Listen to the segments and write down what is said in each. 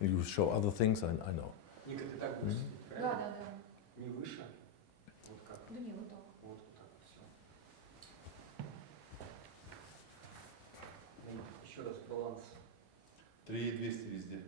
and you show other things, I know. Ника, ты так будешь сидеть, правильно? Да, да, да. Не выше? Вот как? Да не, вот так. Вот так вот, все. Еще раз баланс. 3200 везде.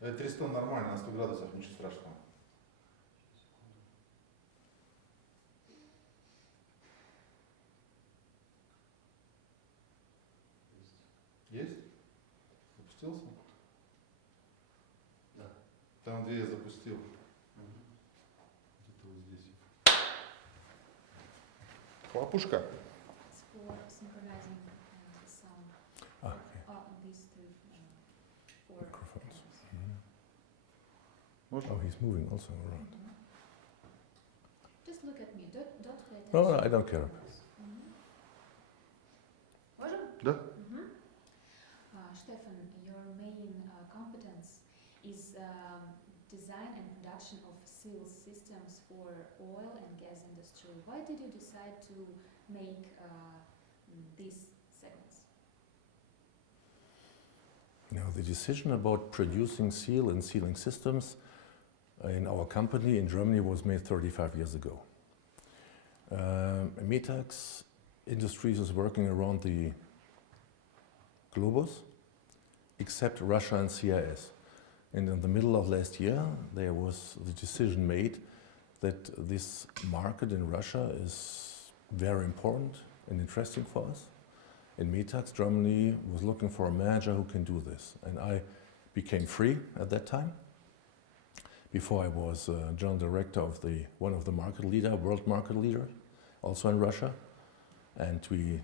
300. 300 нормально, на 100 градусов, ничего страшного. Есть? Запустился? Да. Там, где я запустил. Где-то вот здесь. Хлопушка. It's for synchronizing the sound. Okay. These three four Microphones. channels. Можно? Oh, he's moving also around. Just look at me. Don't pay attention. No, I don't care. Можем? Да. Stefan, your main competence is design and production of seal systems for oil and gas industry. Why did you decide to make these segments? Now, the decision about producing seal and sealing systems in our company in Germany was made 35 years ago. METAX Industries is working around the globus, except Russia and CIS. And in the middle of last year, there was the decision made that this market in Russia is very important and interesting for us. In METAX, Germany was looking for a manager who can do this. And I became free at that time. Before I was general director of one of the world market leader, also in Russia. And we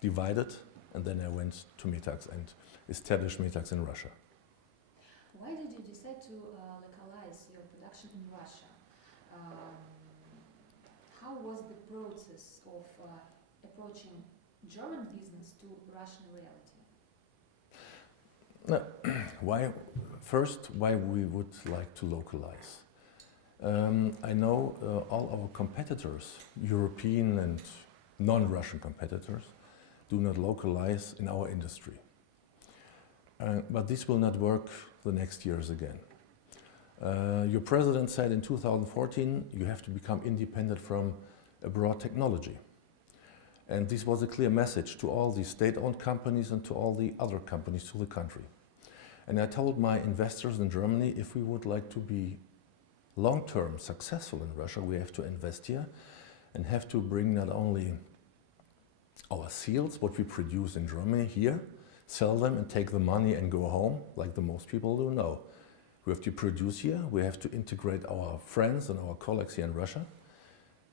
divided, and then I went to METAX and established METAX in Russia. Why did you decide to localize your production in Russia? How was the process of approaching German business to Russian reality? Why we would like to localize. I know all our competitors, European and non-Russian competitors, do not localize in our industry. But this will not work the next years again. Your president said in 2014, you have to become independent from abroad technology. And this was a clear message to all the state-owned companies and to all the other companies to the country. And I told my investors in Germany, if we would like to be long-term successful in Russia, we have to invest here and have to bring not only our seals, what we produce in Germany here, sell them and take the money and go home, like the most people do. No. We have to produce here, we have to integrate our friends and our colleagues here in Russia.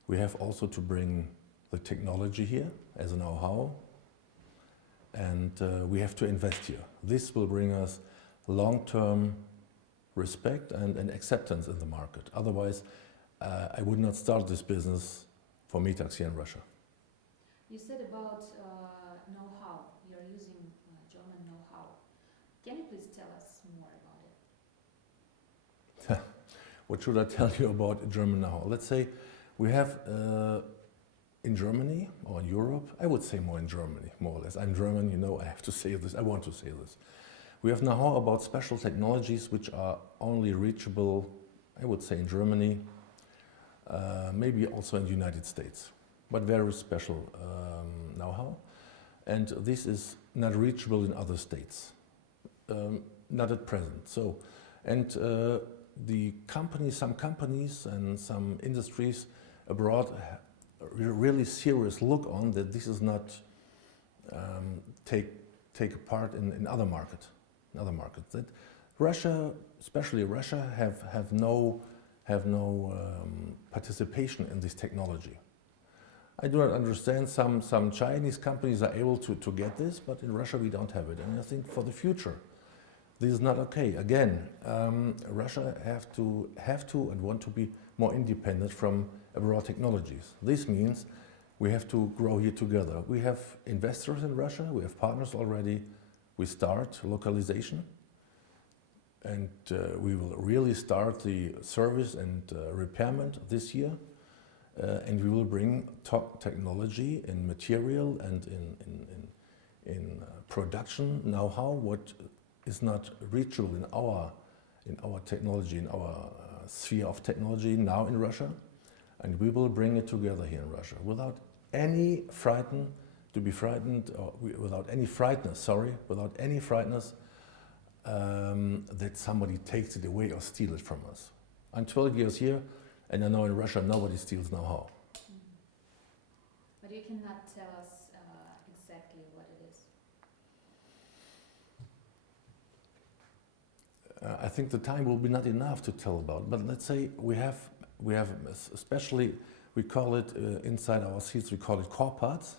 We have also to bring the technology here as a know-how, and we have to invest here. This will bring us long-term respect and acceptance in the market. Otherwise, I would not start this business for METAX here in Russia. You said about know-how. You're using German know-how. Can you please tell us more about it? What should I tell you about German know-how? Let's say we have in Germany or in Europe, I would say more in Germany, more or less. I'm German, you know, I have to say this, I want to say this. We have know-how about special technologies which are only reachable, I would say, in Germany, maybe also in the United States, but very special know-how. And this is not reachable in other states, not at present. So, and the companies, some companies and some industries abroad really serious look on that this is not take a part in other markets. That Russia, especially Russia, have no participation in this technology. I do not understand. Some Chinese companies are able to get this, but in Russia we don't have it. And I think for the future, this is not okay. Again, Russia have to and want to be more independent from abroad technologies. This means we have to grow here together. We have investors in Russia, we have partners already. We start localization, and we will really start the service and repairment this year. And we will bring top technology in material and in production know-how, what is not reachable in our technology, in our sphere of technology now in Russia, and we will bring it together here in Russia without any without any frightness that somebody takes it away or steals it from us. I'm 12 years here, and I know in Russia nobody steals know-how. But you cannot tell us exactly what it is. I think the time will be not enough to tell about, but let's say we have especially, we call it inside our seats, we call it core parts.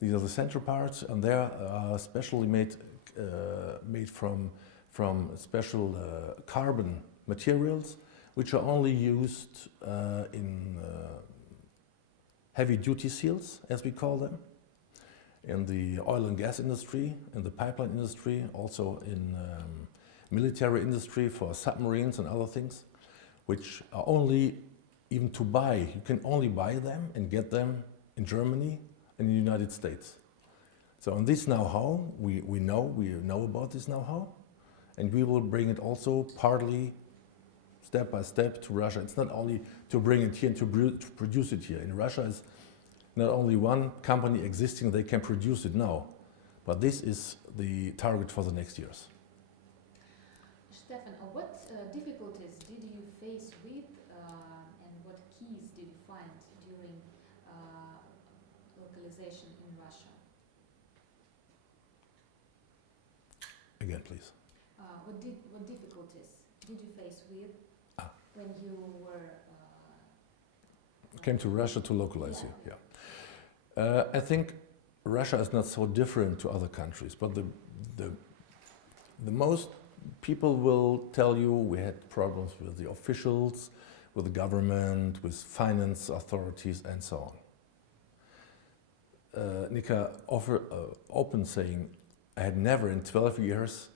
These are the central parts, and they are specially made from special carbon materials, which are only used in heavy-duty seals, as we call them, in the oil and gas industry, in the pipeline industry, also in military industry for submarines and other things, which are only even to buy. You can only buy them and get them in Germany and in the United States. So on this know-how, we know about this know-how, and we will bring it also partly, step by step, to Russia. It's not only to bring it here and to produce it here. In Russia, is not only one company existing, they can produce it now, but this is the target for the next years. Stefan, what difficulties did you face with and what keys did you find during localization in Russia? Again, please. What difficulties did you face with when you were Came to Russia to localize you, yeah. I think Russia is not so different to other countries, but the most people will tell you we had problems with the officials, with the government, with finance authorities, and so on. Nika open saying, I had never in 12 years,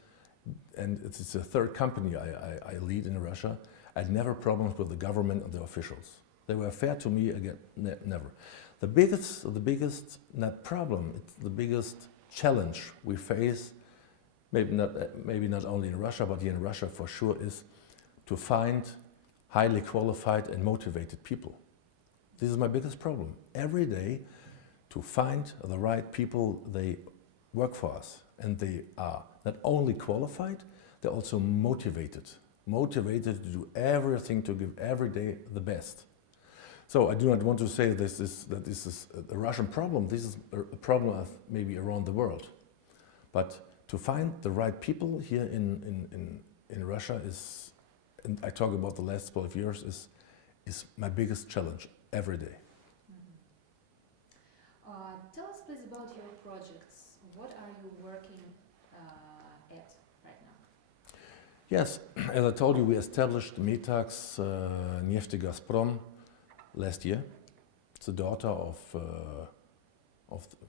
and it's the third company I lead in Russia, I had never problems with the government and the officials. They were fair to me, again, never. The biggest, not problem, it's the biggest challenge we face, maybe not only in Russia, but here in Russia for sure, is to find highly qualified and motivated people. This is my biggest problem. Every day, to find the right people, they work for us. And they are not only qualified, they're also motivated. Motivated to do everything, to give every day the best. So I do not want to say that this is a Russian problem. This is a problem of maybe around the world. But to find the right people here in Russia is, and I talk about the last 12 years, is my biggest challenge every day. Tell us please about your projects. What are you working at right now? Yes, as I told you, we established METAX Nefte Gazprom last year. It's a daughter of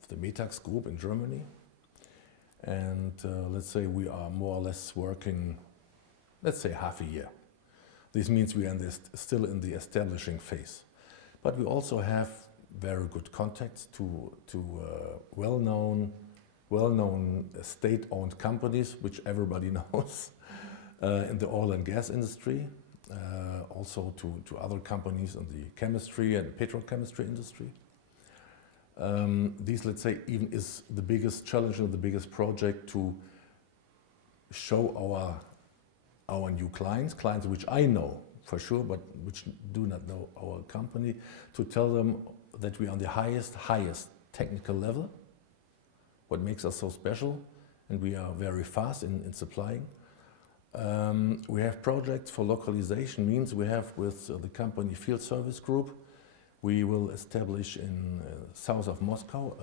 the METAX group in Germany. And let's say we are more or less working, let's say half a year. This means we are still in the establishing phase. But we also have very good contacts to well-known state-owned companies, which everybody knows, in the oil and gas industry, also to other companies in the chemistry and petrochemistry industry. This, let's say, even is the biggest challenge and the biggest project to show our new clients which I know for sure, but which do not know our company, to tell them that we are on the highest technical level, what makes us so special, and we are very fast in supplying. We have projects for localization, means we have with the company Field Service Group, we will establish in south of Moscow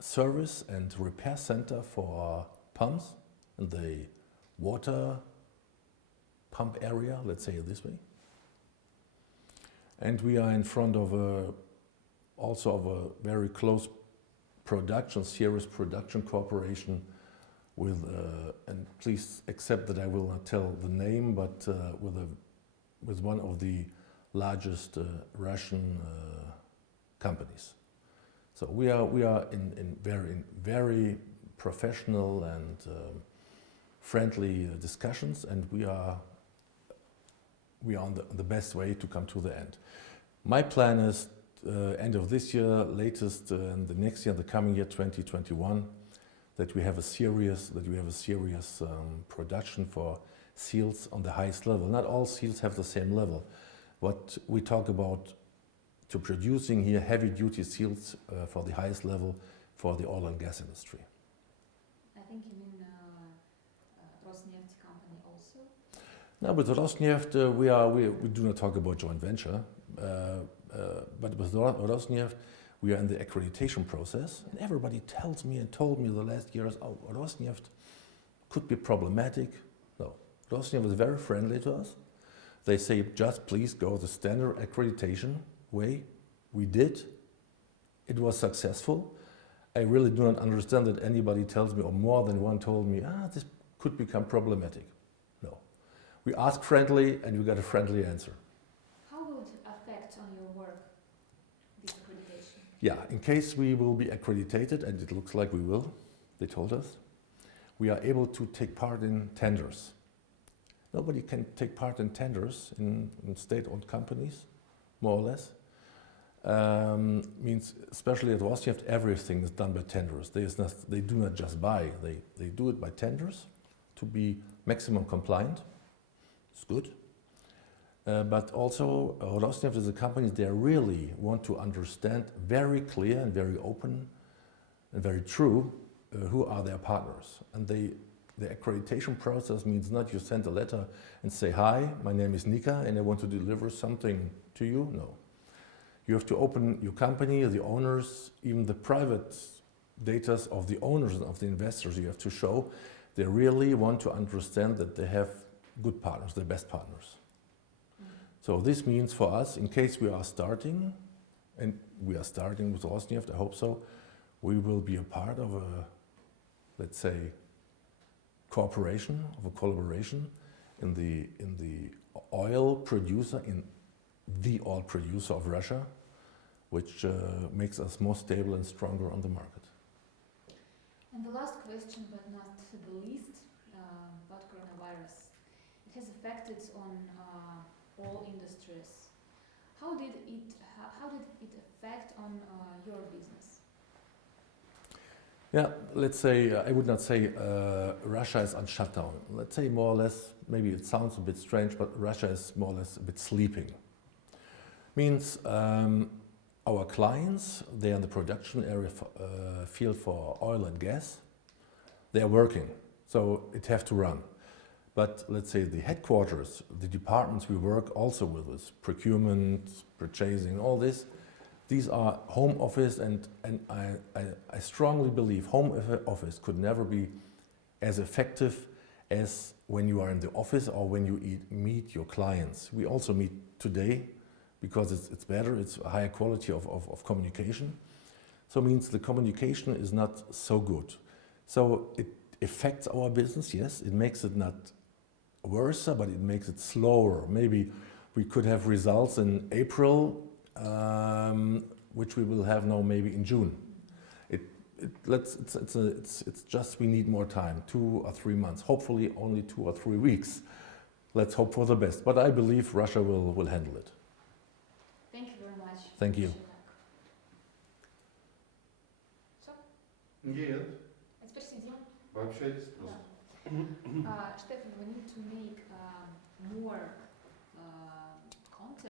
service and repair center for pumps in the water pump area, let's say it this way. And we are in front of also of a very close serious production cooperation with, and please accept that I will not tell the name, but with one of the largest Russian companies. So we are in very professional and friendly discussions, and we are on the best way to come to the end. My plan is end of this year, latest in the next year, the coming year 2021, that we have a serious production for seals on the highest level. Not all seals have the same level. What we talk about to producing here heavy-duty seals for the highest level for the oil and gas industry. I think you mean Rosneft company also? Now with Rosneft, we do not talk about joint venture, but with Rosneft, we are in the accreditation process, and everybody tells me and told me the last years, oh, Rosneft could be problematic. No, Rosneft is very friendly to us. They say, just please go the standard accreditation way. We did. It was successful. I really do not understand that anybody tells me, or more than one told me, this could become problematic. No. We ask friendly and we got a friendly answer. How will it affect on your work, this accreditation? Yeah, in case we will be accredited, and it looks like we will, they told us, we are able to take part in tenders. Nobody can take part in tenders in state-owned companies, more or less. Means, especially at Rosneft, everything is done by tenders. They do not just buy, they do it by tenders to be maximum compliant. It's good. But also, Rosneft is a company, they really want to understand very clear and very open and very true who are their partners. And the accreditation process means not you send a letter and say, hi, my name is Nika and I want to deliver something to you. No. You have to open your company, the owners, even the private data of the owners and of the investors you have to show. They really want to understand that they have good partners, the best partners. So this means for us, in case we are starting, and we are starting with Rosneft, I hope so, we will be a part of a, let's say, cooperation, of a collaboration in the oil producer, in the oil producer of Russia, which makes us more stable and stronger on the market. And the last question, but not the least, about coronavirus. It has affected on all industries. How did it affect on your business? Yeah, let's say, I would not say Russia is on shutdown. Let's say more or less, maybe it sounds a bit strange, but Russia is more or less a bit sleeping. Means our clients, they are in the production area field for oil and gas. They are working, so it have to run. But let's say the headquarters, the departments we work also with is procurement, purchasing, all this. These are home office, and I strongly believe home office could never be as effective as when you are in the office or when you meet your clients. We also meet today because it's better, it's a higher quality of communication. So it means the communication is not so good. So it affects our business, yes, it makes it not worse, but it makes it slower. Maybe we could have results in April, which we will have now maybe in June. It's just we need more time, 2 or 3 months. Hopefully only 2 or 3 weeks. Let's hope for the best. But I believe Russia will handle it. Thank you very much. Thank you. So, Нет, спасибо. пообщайтесь просто. Stefan, we need to make more